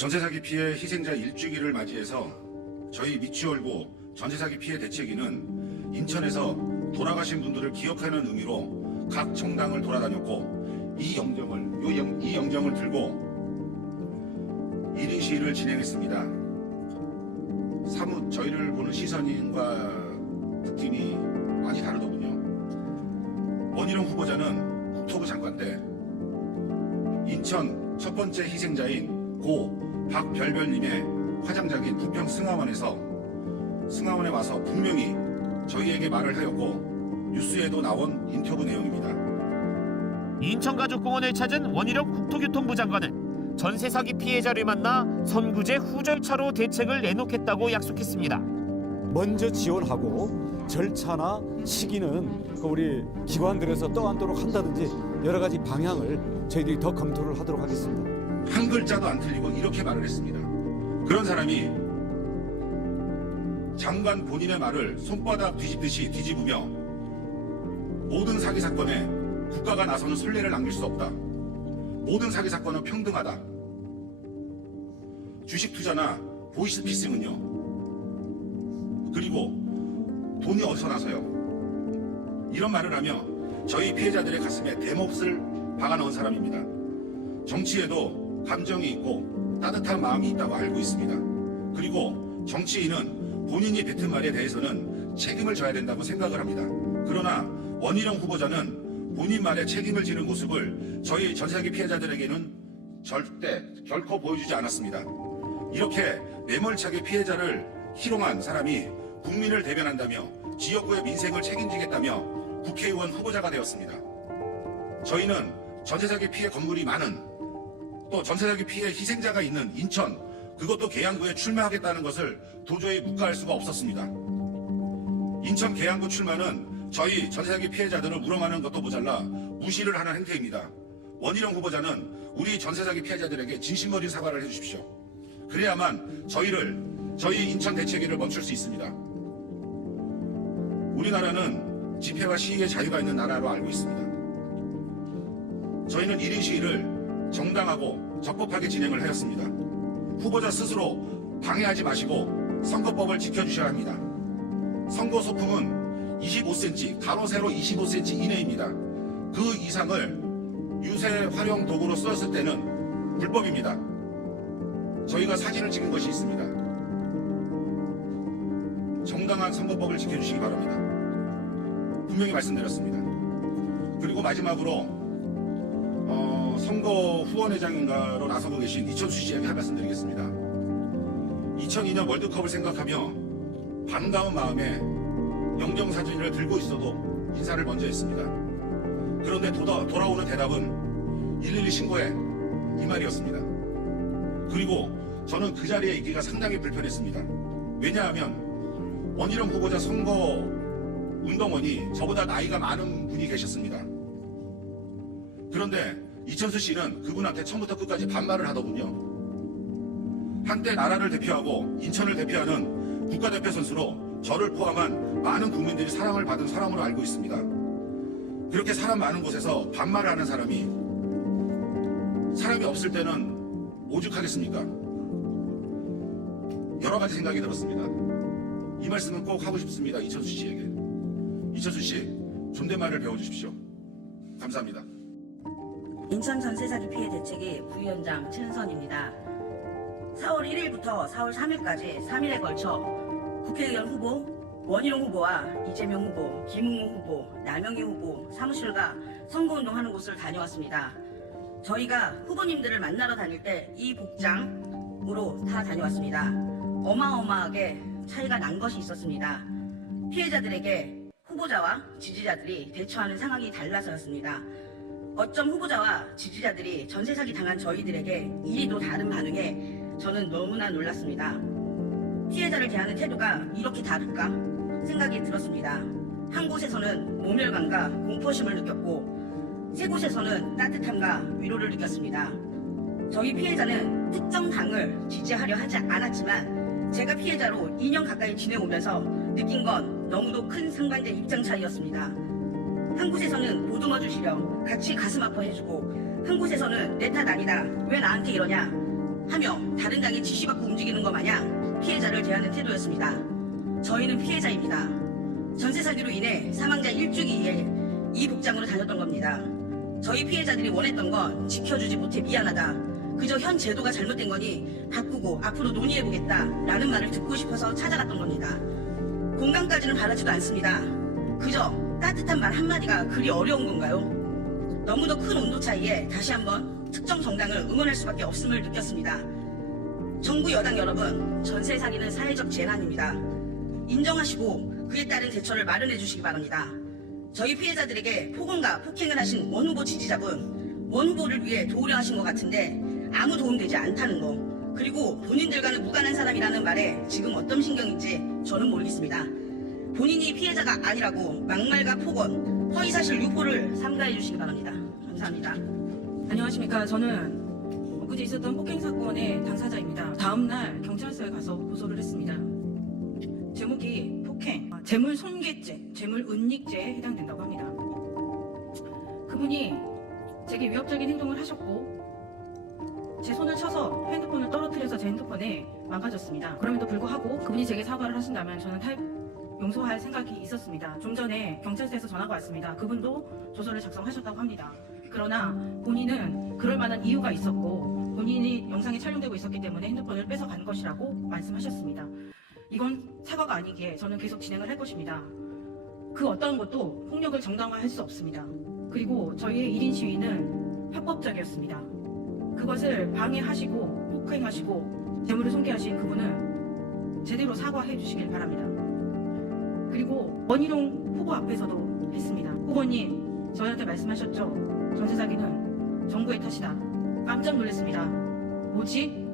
전세사기 피해 희생자 일주기를 맞이해서 저희 미추홀구 전세사기 피해 대책위는 인천에서 돌아가신 분들을 기억하는 의미로 각 정당을 돌아다녔고 이 영정을 들고 1인 시위를 진행했습니다. 사뭇 저희를 보는 시선과 느낌이 많이 다르더군요. 원희룡 후보자는 국토부 장관 때 인천 첫 번째 희생자인 고 박별별님의 화장장인 부평 승하원에 와서 분명히 저희에게 말을 하였고 뉴스에도 나온 인터뷰 내용입니다. 인천가족공원을 찾은 원희룡 국토교통부 장관은 전세 사기 피해자를 만나 선구제 후절차로 대책을 내놓겠다고 약속했습니다. 먼저 지원하고 절차나 시기는 우리 기관들에서 떠안도록 한다든지 여러 가지 방향을 저희들이 더 검토를 하도록 하겠습니다. 한 글자도 안 틀리고 이렇게 말을 했습니다. 그런 사람이 장관 본인의 말을 손바닥 뒤집듯이 뒤집으며 모든 사기 사건에 국가가 나서는 선례를 남길 수 없다. 모든 사기 사건은 평등하다. 주식 투자나 보이스피싱은요. 그리고 돈이 어디서 나서요. 이런 말을 하며 저희 피해자들의 가슴에 대몹을 박아넣은 사람입니다. 정치에도 감정이 있고 따뜻한 마음이 있다고 알고 있습니다. 그리고 정치인은 본인이 뱉은 말에 대해서는 책임을 져야 된다고 생각을 합니다. 그러나 원희룡 후보자는 본인 말에 책임을 지는 모습을 저희 전세사기 피해자들에게는 결코 보여주지 않았습니다. 이렇게 매몰차게 피해자를 희롱한 사람이 국민을 대변한다며 지역구의 민생을 책임지겠다며 국회의원 후보자가 되었습니다. 저희는 전세사기 피해 건물이 많은 또 전세사기 피해 희생자가 있는 인천, 그것도 계양구에 출마하겠다는 것을 도저히 묵과할 수가 없었습니다. 인천 계양구 출마는 저희 전세사기 피해자들을 우롱하는 것도 모자라 무시를 하는 행태입니다. 원희룡 후보자는 우리 전세사기 피해자들에게 진심 어린 사과를 해주십시오. 그래야만 저희 인천 대책위를 멈출 수 있습니다. 우리나라는 집회와 시위의 자유가 있는 나라로 알고 있습니다. 저희는 1인 시위를 정당하고 적법하게 진행을 하였습니다. 후보자 스스로 방해하지 마시고 선거법을 지켜주셔야 합니다. 선거 소품은 25cm, 가로 세로 25cm 이내입니다. 그 이상을 유세 활용 도구로 썼을 때는 불법입니다. 저희가 사진을 찍은 것이 있습니다. 정당한 선거법을 지켜주시기 바랍니다. 분명히 말씀드렸습니다. 그리고 마지막으로 선거 후원회장인가로 나서고 계신 이천수 씨에게 한 말씀 드리겠습니다. 2002년 월드컵을 생각하며 반가운 마음에 영정사진을 들고 있어도 인사를 먼저 했습니다. 그런데 돌아오는 대답은 112 신고해 이 말이었습니다. 그리고 저는 그 자리에 있기가 상당히 불편했습니다. 왜냐하면 원희룡 후보자 선거 운동원이 저보다 나이가 많은 분이 계셨습니다. 그런데 이천수 씨는 그분한테 처음부터 끝까지 반말을 하더군요. 한때 나라를 대표하고 인천을 대표하는 국가대표 선수로 저를 포함한 많은 국민들이 사랑을 받은 사람으로 알고 있습니다. 그렇게 사람 많은 곳에서 반말을 하는 사람이 없을 때는 오죽하겠습니까? 여러 가지 생각이 들었습니다. 이 말씀은 꼭 하고 싶습니다. 이천수 씨에게. 이천수 씨, 존댓말을 배워주십시오. 감사합니다. 인천 전세사기 피해 대책위 부위원장 최은선입니다. 4월 1일부터 4월 3일까지 3일에 걸쳐 국회의원 후보, 원희룡 후보와 이재명 후보, 김웅 후보, 남영희 후보 사무실과 선거운동하는 곳을 다녀왔습니다. 저희가 후보님들을 만나러 다닐 때 이 복장으로 다 다녀왔습니다. 어마어마하게 차이가 난 것이 있었습니다. 피해자들에게 후보자와 지지자들이 대처하는 상황이 달라서였습니다. 어쩜 후보자와 지지자들이 전세사기 당한 저희들에게 이리도 다른 반응에 저는 너무나 놀랐습니다. 피해자를 대하는 태도가 이렇게 다를까 생각이 들었습니다. 한 곳에서는 모멸감과 공포심을 느꼈고 세 곳에서는 따뜻함과 위로를 느꼈습니다. 저희 피해자는 특정 당을 지지하려 하지 않았지만 제가 피해자로 2년 가까이 지내오면서 느낀 건 너무도 큰 상반된 입장 차이였습니다. 한 곳에서는 보듬어 주시려 같이 가슴 아파해주고 한 곳에서는 내 탓 아니다 왜 나한테 이러냐 하며 다른 당이 지시받고 움직이는 것 마냥 피해자를 대하는 태도였습니다. 저희는 피해자입니다. 전세 사기로 인해 사망자 1주기에 이 복장으로 다녔던 겁니다. 저희 피해자들이 원했던 건 지켜주지 못해 미안하다. 그저 현 제도가 잘못된 거니 바꾸고 앞으로 논의해보겠다라는 말을 듣고 싶어서 찾아갔던 겁니다. 공감까지는 바라지도 않습니다. 그저 따뜻한 말 한마디가 그리 어려운 건가요? 너무도 큰 온도 차이에 다시 한번 특정 정당을 응원할 수밖에 없음을 느꼈습니다. 정부 여당 여러분, 전세 사기는 사회적 재난입니다. 인정하시고 그에 따른 대처를 마련해 주시기 바랍니다. 저희 피해자들에게 폭언과 폭행을 하신 원 후보 지지자분, 원 후보를 위해 도우려 하신 것 같은데 아무 도움되지 않다는 거, 그리고 본인들과는 무관한 사람이라는 말에 지금 어떤 신경인지 저는 모르겠습니다. 본인이 피해자가 아니라고 막말과 폭언, 허위사실 유포를 삼가해 주시기 바랍니다. 감사합니다. 안녕하십니까. 저는 엊그제 있었던 폭행 사건의 당사자입니다. 다음날 경찰서에 가서 고소를 했습니다. 제목이 폭행, 재물 손괴죄, 재물 은닉죄에 해당된다고 합니다. 그분이 제게 위협적인 행동을 하셨고 제 손을 쳐서 핸드폰을 떨어뜨려서 제 핸드폰에 망가졌습니다. 그럼에도 불구하고 그분이 제게 사과를 하신다면 저는 용서할 생각이 있었습니다. 좀 전에 경찰서에서 전화가 왔습니다. 그분도 조서를 작성하셨다고 합니다. 그러나 본인은 그럴 만한 이유가 있었고 본인이 영상이 촬영되고 있었기 때문에 핸드폰을 뺏어간 것이라고 말씀하셨습니다. 이건 사과가 아니기에 저는 계속 진행을 할 것입니다. 그 어떤 것도 폭력을 정당화할 수 없습니다. 그리고 저희의 1인 시위는 합법적이었습니다. 그것을 방해하시고 폭행하시고 재물을 손괴하신 그분은 제대로 사과해 주시길 바랍니다. 그리고 원희룡 후보 앞에서도 했습니다. 후보님, 저희한테 말씀하셨죠. 전세 사기는 정부의 탓이다. 깜짝 놀랐습니다. 뭐지?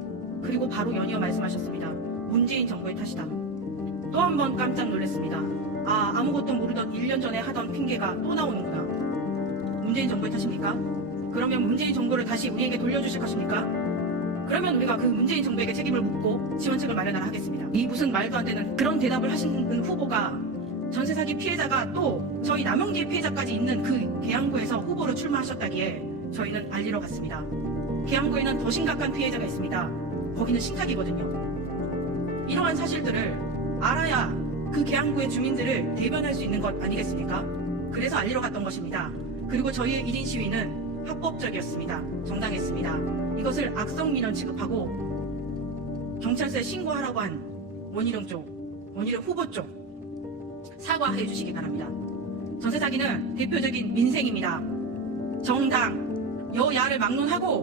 그리고 바로 연이어 말씀하셨습니다. 문재인 정부의 탓이다. 또 한 번 깜짝 놀랐습니다. 아무것도 모르던 1년 전에 하던 핑계가 또 나오는구나. 문재인 정부의 탓입니까? 그러면 문재인 정부를 다시 우리에게 돌려주실 것입니까? 그러면 우리가 그 문재인 정부에게 책임을 묻고 지원책을 마련하라 하겠습니다. 이 무슨 말도 안 되는 그런 대답을 하시는 후보가 전세 사기 피해자가 또 저희 남영기의 피해자까지 있는 그 계양구에서 후보로 출마하셨다기에 저희는 알리러 갔습니다. 계양구에는 더 심각한 피해자가 있습니다. 거기는 신탁이거든요. 이러한 사실들을 알아야 그 계양구의 주민들을 대변할 수 있는 것 아니겠습니까? 그래서 알리러 갔던 것입니다. 그리고 저희의 1인 시위는 합법적이었습니다. 정당했습니다. 이것을 악성 민원 취급하고 경찰서에 신고하라고 한 원희룡 후보 쪽 사과해 주시기 바랍니다. 전세 사기는 대표적인 민생입니다. 정당, 여야를 막론하고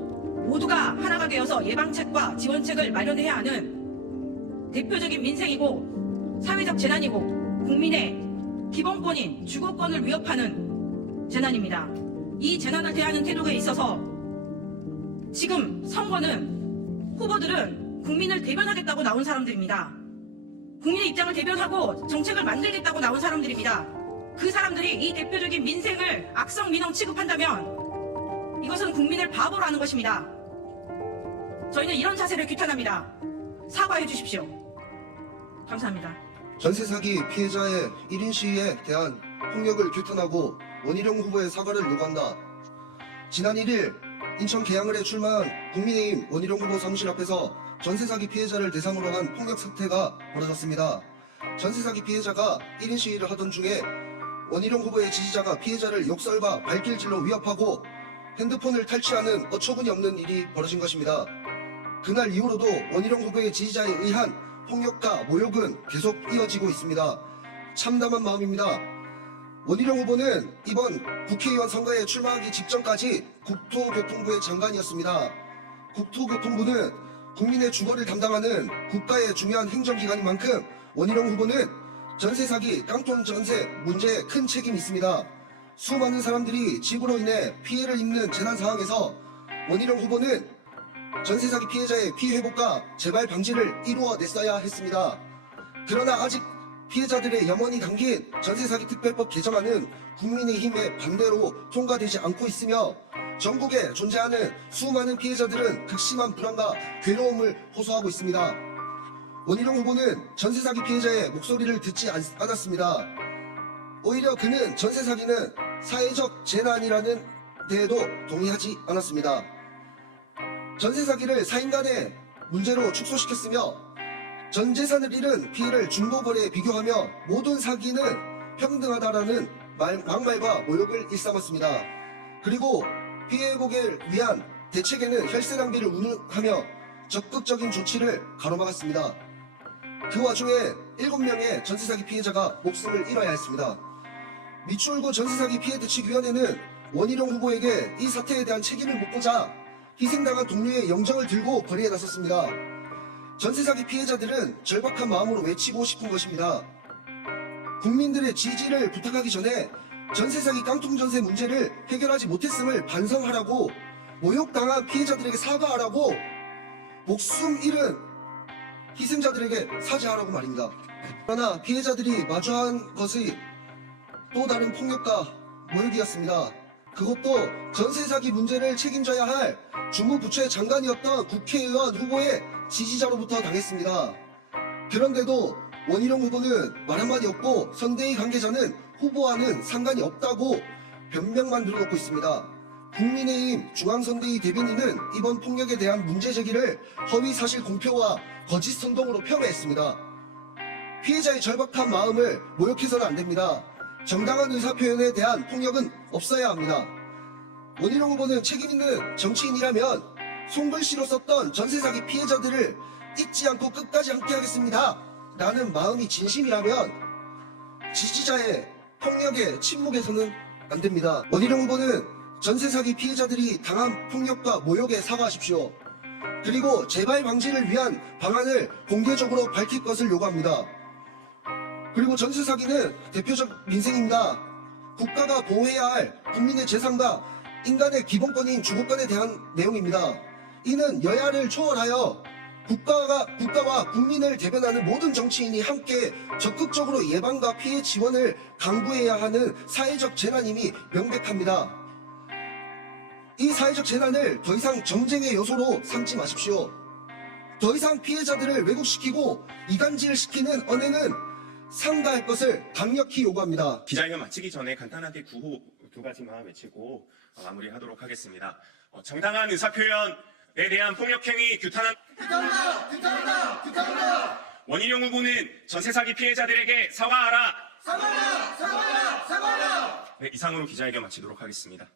모두가 하나가 되어서 예방책과 지원책을 마련해야 하는 대표적인 민생이고 사회적 재난이고 국민의 기본권인 주거권을 위협하는 재난입니다. 이 재난을 대하는 태도에 있어서 지금 선거는 후보들은 국민을 대변하겠다고 나온 사람들입니다. 국민의 입장을 대변하고 정책을 만들겠다고 나온 사람들입니다. 그 사람들이 이 대표적인 민생을 악성 민원 취급한다면 이것은 국민을 바보로 하는 것입니다. 저희는 이런 자세를 규탄합니다. 사과해 주십시오. 감사합니다. 전세 사기 피해자의 1인 시위에 대한 폭력을 규탄하고 원희룡 후보의 사과를 요구한다. 지난 1일 인천 계양을에 출마한 국민의힘 원희룡 후보 사무실 앞에서 전세 사기 피해자를 대상으로 한 폭력 사태가 벌어졌습니다. 전세 사기 피해자가 1인 시위를 하던 중에 원희룡 후보의 지지자가 피해자를 욕설과 발길질로 위협하고 핸드폰을 탈취하는 어처구니 없는 일이 벌어진 것입니다. 그날 이후로도 원희룡 후보의 지지자에 의한 폭력과 모욕은 계속 이어지고 있습니다. 참담한 마음입니다. 원희룡 후보는 이번 국회의원 선거에 출마하기 직전까지 국토교통부의 장관이었습니다. 국토교통부는 국민의 주거를 담당하는 국가의 중요한 행정기관인 만큼 원희룡 후보는 전세 사기, 깡통 전세 문제에 큰 책임이 있습니다. 수많은 사람들이 집으로 인해 피해를 입는 재난 상황에서 원희룡 후보는 전세 사기 피해자의 피해 회복과 재발 방지를 이루어냈어야 했습니다. 그러나 아직 피해자들의 염원이 담긴 전세 사기 특별법 개정안은 국민의힘의 반대로 통과되지 않고 있으며 전국에 존재하는 수많은 피해자들은 극심한 불안과 괴로움을 호소하고 있습니다. 원희룡 후보는 전세 사기 피해자의 목소리를 듣지 않았습니다. 오히려 그는 전세 사기는 사회적 재난이라는 데에도 동의하지 않았습니다. 전세 사기를 사인간의 문제로 축소시켰으며 전 재산을 잃은 피해를 중고거래에 비교하며 모든 사기는 평등하다라는 막말과 모욕을 일삼았습니다. 그리고 피해 회복을 위한 대책에는 혈세 낭비를 운운하며 적극적인 조치를 가로막았습니다. 그 와중에 7명의 전세 사기 피해자가 목숨을 잃어야 했습니다. 미추홀구 전세 사기 피해 대책위원회는 원희룡 후보에게 이 사태에 대한 책임을 묻고자 희생당한 동료의 영정을 들고 거리에 나섰습니다. 전세 사기 피해자들은 절박한 마음으로 외치고 싶은 것입니다. 국민들의 지지를 부탁하기 전에 전세 사기 깡통 전세 문제를 해결하지 못했음을 반성하라고, 모욕당한 피해자들에게 사과하라고, 목숨 잃은 희생자들에게 사죄하라고 말입니다. 그러나 피해자들이 마주한 것이 또 다른 폭력과 모욕이었습니다. 그것도 전세 사기 문제를 책임져야 할 주무부처의 장관이었던 국회의원 후보의 지지자로부터 당했습니다. 그런데도 원희룡 후보는 말 한마디 없고 선대위 관계자는 후보와는 상관이 없다고 변명만 늘어놓고 있습니다. 국민의힘 중앙선대위 대변인은 이번 폭력에 대한 문제 제기를 허위사실 공표와 거짓 선동으로 폄훼했습니다. 피해자의 절박한 마음을 모욕해서는 안 됩니다. 정당한 의사표현에 대한 폭력은 없어야 합니다. 원희룡 후보는 책임있는 정치인이라면 손글씨로 썼던 전세사기 피해자들을 잊지 않고 끝까지 함께하겠습니다 라는 마음이 진심이라면 지지자의 폭력에 침묵해서는 안 됩니다. 원희룡 후보는 전세사기 피해자들이 당한 폭력과 모욕에 사과하십시오. 그리고 재발 방지를 위한 방안을 공개적으로 밝힐 것을 요구합니다. 그리고 전세 사기는 대표적 민생입니다. 국가가 보호해야 할 국민의 재산과 인간의 기본권인 주거권에 대한 내용입니다. 이는 여야를 초월하여 국가와 국민을 대변하는 모든 정치인이 함께 적극적으로 예방과 피해 지원을 강구해야 하는 사회적 재난임이 명백합니다. 이 사회적 재난을 더 이상 정쟁의 요소로 삼지 마십시오. 더 이상 피해자들을 왜곡시키고 이간질을 시키는 언행은 삼가할 것을 강력히 요구합니다. 기자회견 마치기 전에 간단하게 구호 2가지만 외치고 마무리하도록 하겠습니다. 정당한 의사표현에 대한 폭력행위 규탄합니다. 원희룡 후보는 전세사기 피해자들에게 사과하라. 네, 이상으로 기자회견 마치도록 하겠습니다.